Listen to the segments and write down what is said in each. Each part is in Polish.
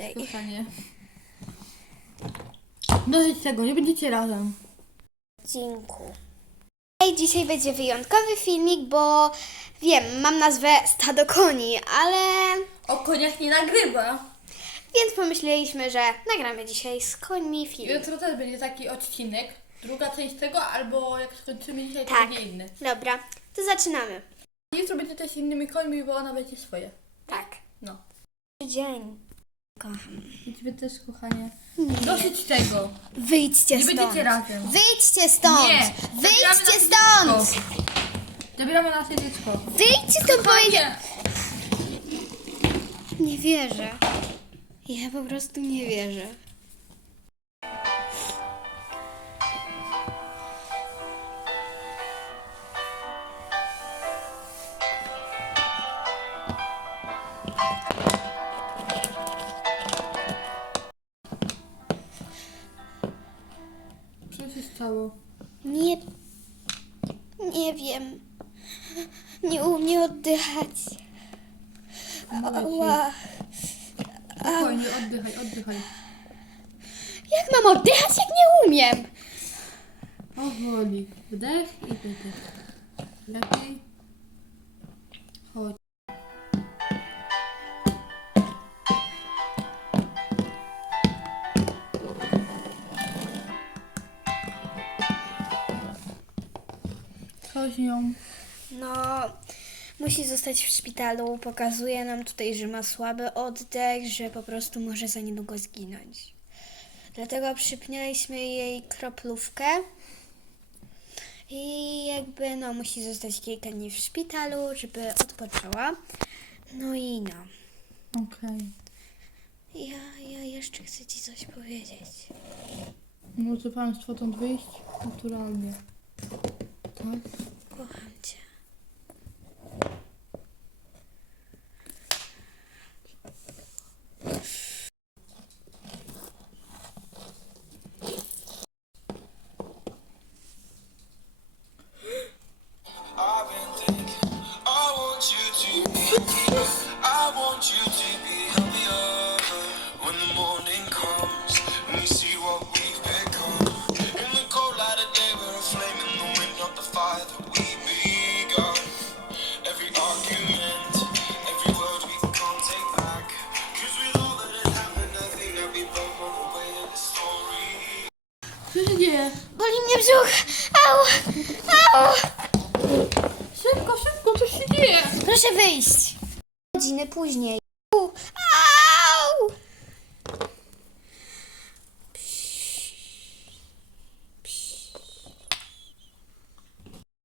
bardziej. kochanie. Dosyć tego, nie będziecie razem. Dziękuję. Ej, dzisiaj będzie wyjątkowy filmik, bo wiem, mam nazwę Stado Koni, ale... O koniach nie nagrywa. Więc pomyśleliśmy, że nagramy dzisiaj z końmi film. Jutro też będzie taki odcinek. Druga część tego, albo jak skończymy dzisiaj, to Tak. będzie inny. Dobra, to zaczynamy. Jutro będzie też innymi końmi, bo ona będzie swoje. Tak. No. Dzień. Kocham. I ciebie też, kochanie. Dosyć tego. Wyjdźcie Nie stąd. będziecie razem. Wyjdźcie stąd! Nie. Wyjdźcie nasze stąd! dziecko. Zabieramy nasze dziecko. Wyjdźcie stąd, powiedziałem! Nie. Nie wierzę. Ja po prostu nie wierzę. Stało? Nie. Nie wiem. Nie umiem oddychać. Ała. Spokojnie, oddychaj, oddychaj. Jak mam oddychać, jak nie umiem? Powoli. Wdech i wydech. Lepiej. Co z nią? No, musi zostać w szpitalu. Pokazuje nam tutaj, że ma słaby oddech, że po prostu może za niedługo zginąć. Dlatego przypnęliśmy jej kroplówkę. I jakby, no, musi zostać kilka dni w szpitalu, żeby odpoczęła. No i no. Okej. Ja, ja jeszcze chcę Ci coś powiedzieć. Może Państwo stąd wyjść? Naturalnie. Tak? Kocham Cię. I want you to be Co się dzieje? Boli mnie brzuch! Au! Au! Szybko, szybko, co się dzieje? Proszę wyjść. Godziny później. U, Au!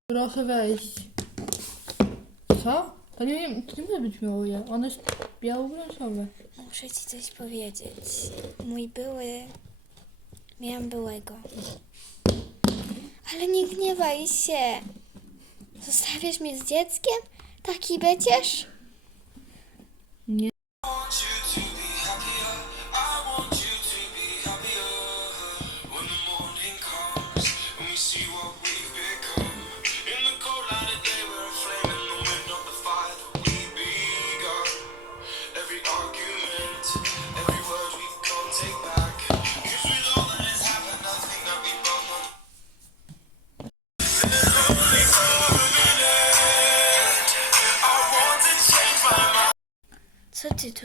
Proszę wejść. Co? To nie wiem, to nie może być miałoje. One jest biało-brązowe. Muszę ci coś powiedzieć. Mój były. Miałam byłego. Ale nie gniewaj się. Zostawiasz mnie z dzieckiem? Taki będziesz?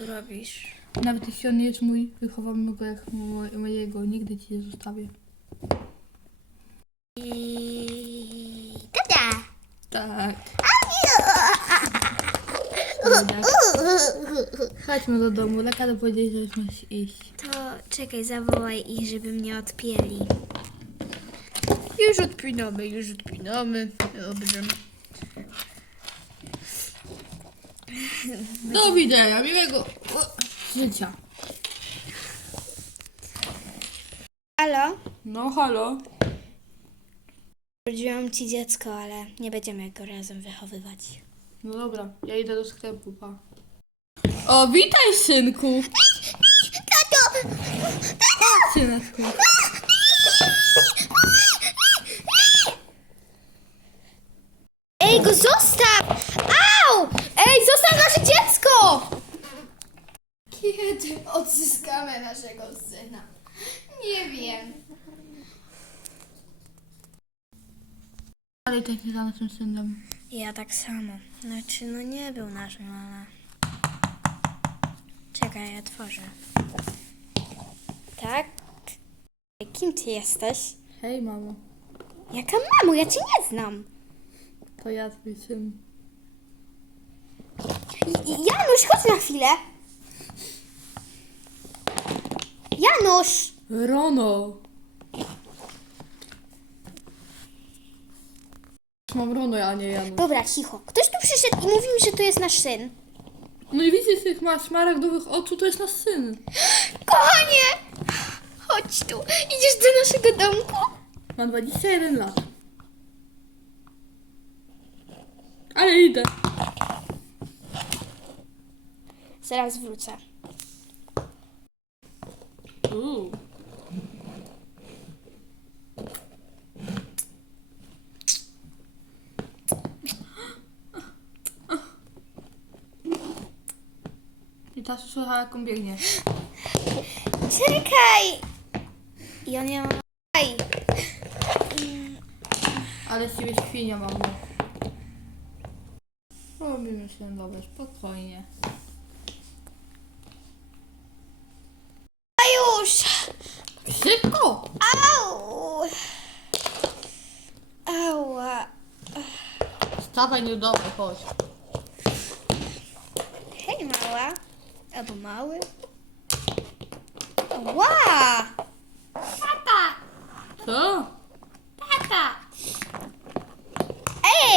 Tu robisz? Nawet jeśli on jest mój, wychowamy go jak mo- mojego. Nigdy ci nie zostawię. I... Tada! Tak. Dobra. Chodźmy do domu. Lekarz powiedział, że już masz iść. To czekaj, zawołaj ich, żeby mnie odpięli. Już odpinamy, już odpinamy. Dobrze. Do widzenia, miłego życia. Halo? No halo. Urodziłam ci dziecko, ale nie będziemy go razem wychowywać. No dobra, ja idę do sklepu, pa. O, witaj synku. Tato! Syneczku. Ej, go zostaw! Zostaw nasze dziecko! Kiedy odzyskamy naszego syna. Nie wiem. Ale tak nie za naszym synem. Ja tak samo. Znaczy, no nie był naszym, ale... Czekaj, ja tworzę. Tak? Kim ty jesteś? Hej, mamo. Jaka mamo? Ja cię nie znam. To ja, twój syn. Janusz, chodź na chwilę. Janusz! Rono! Mam Rono, a nie Janusz. Dobra, cicho. Ktoś tu przyszedł i mówi mi, że to jest nasz syn. No i widzisz, tych ma szmaragdowych oczu, to jest nasz syn. Kochanie! Chodź tu. Idziesz do naszego domku? Mam 21 lat. Ale idę. Zaraz wrócę. Uuu. I ta słyszała, jak on biegnie. Czekaj! Ja nie mam... Aj. Ale z ciebie świnia, mamo. Robimy się dobrze, spokojnie. Już! Szybko! Au! Ała. Stawaj nieudobry, chodź. Hej, mała. Albo mały. Ła! Tata! Co? Tata!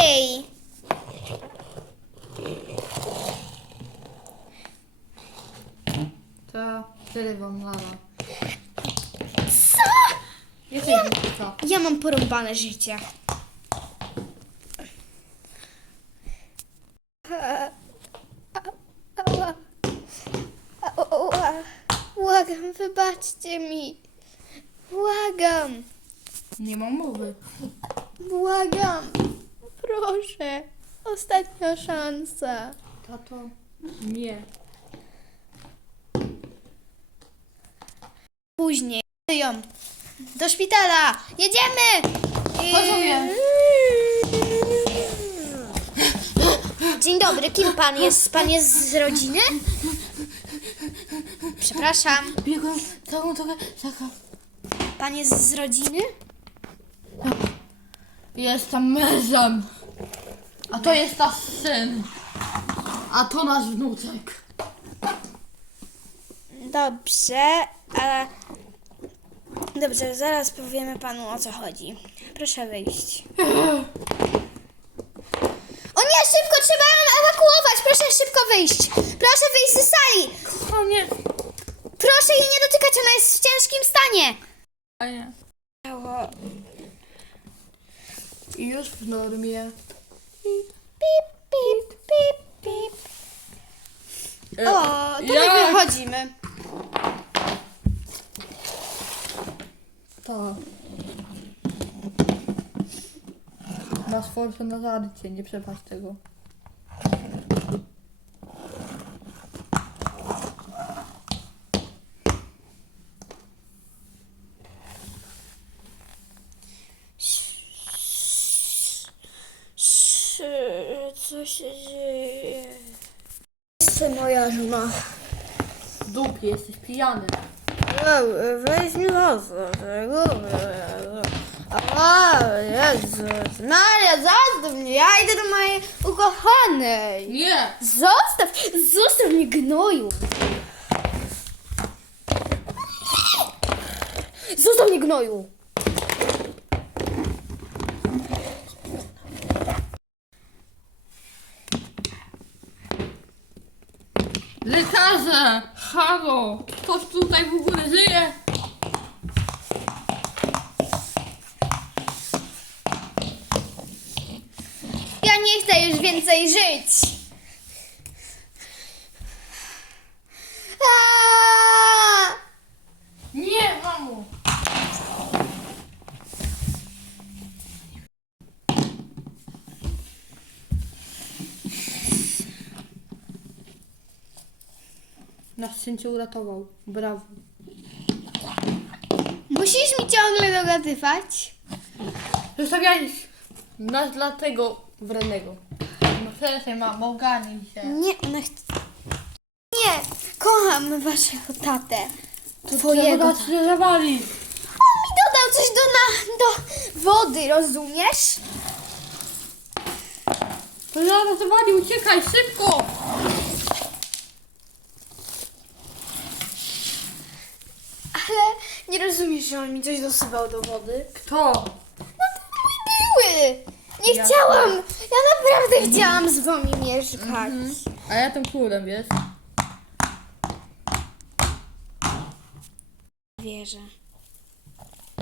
Ej! To przerywam lala. Ja... co? Ja mam porąbane życie. Błagam, wybaczcie mi. Błagam, Nie mam mowy. błagam. Proszę. Ostatnia szansa. Tato, nie. Później. Ją. Do szpitala. Jedziemy. Rozumiem. Dzień dobry, kim pan jest? Pan jest z rodziny? Przepraszam, Biegłem całą drogę, taka... pan jest z rodziny? Jestem mężem. A to jest nasz syn. A to nasz wnuczek. Dobrze, ale... Dobrze, zaraz powiemy panu o co chodzi. Proszę wyjść. O nie, szybko, trzeba ją ewakuować! Proszę szybko wyjść! Proszę wyjść ze sali! Kochanie. Proszę jej nie dotykać, ona jest w ciężkim stanie! A nie. Ciało. I już w normie. Pip, pip, pip, pip. O, to my wychodzimy. To. Masz forsę na żarcie, nie przepaść tego. Co się dzieje? Jest moja żona. W dupie, jesteś pijany. Weź mi tego. O, Jezus, Maria, zostaw mnie, ja idę do mojej ukochanej. Nie! Zostaw, zostaw mnie gnoju. Zostaw mnie gnoju. Lekarze! Halo! Ktoś tutaj w ogóle żyje? Ja nie chcę już więcej żyć. Aaaa! Nie, mamo! Nasz syn cię uratował. Brawo. Musisz mi ciągle dogadywać. Zostawiałeś nas dla tego wrednego. No przestań, mamo, ogarnij się. Nie, ona chce... Nie, kocham waszego tatę. Twojego. Twojego. Woda się zawali. On mi dodał coś do, na, do wody, rozumiesz? To zaraz zawali, uciekaj, szybko! Ale nie rozumiesz, że on mi coś dosypał do wody? Kto? Były! Nie Ja- chciałam! Ja naprawdę chciałam z wami mieszkać. A ja tym królem, wiesz? Nie wierzę.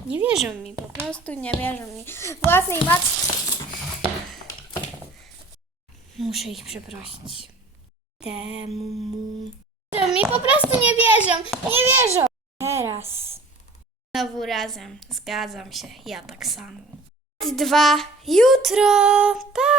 Nie wierzą mi, po prostu nie wierzą mi. Własnej matce. Muszę ich przeprosić. Temu mu. Mi po prostu nie wierzą. Nie wierzą. Teraz. Znowu razem. Zgadzam się. Ja tak samo. Dwa. Jutro. Pa!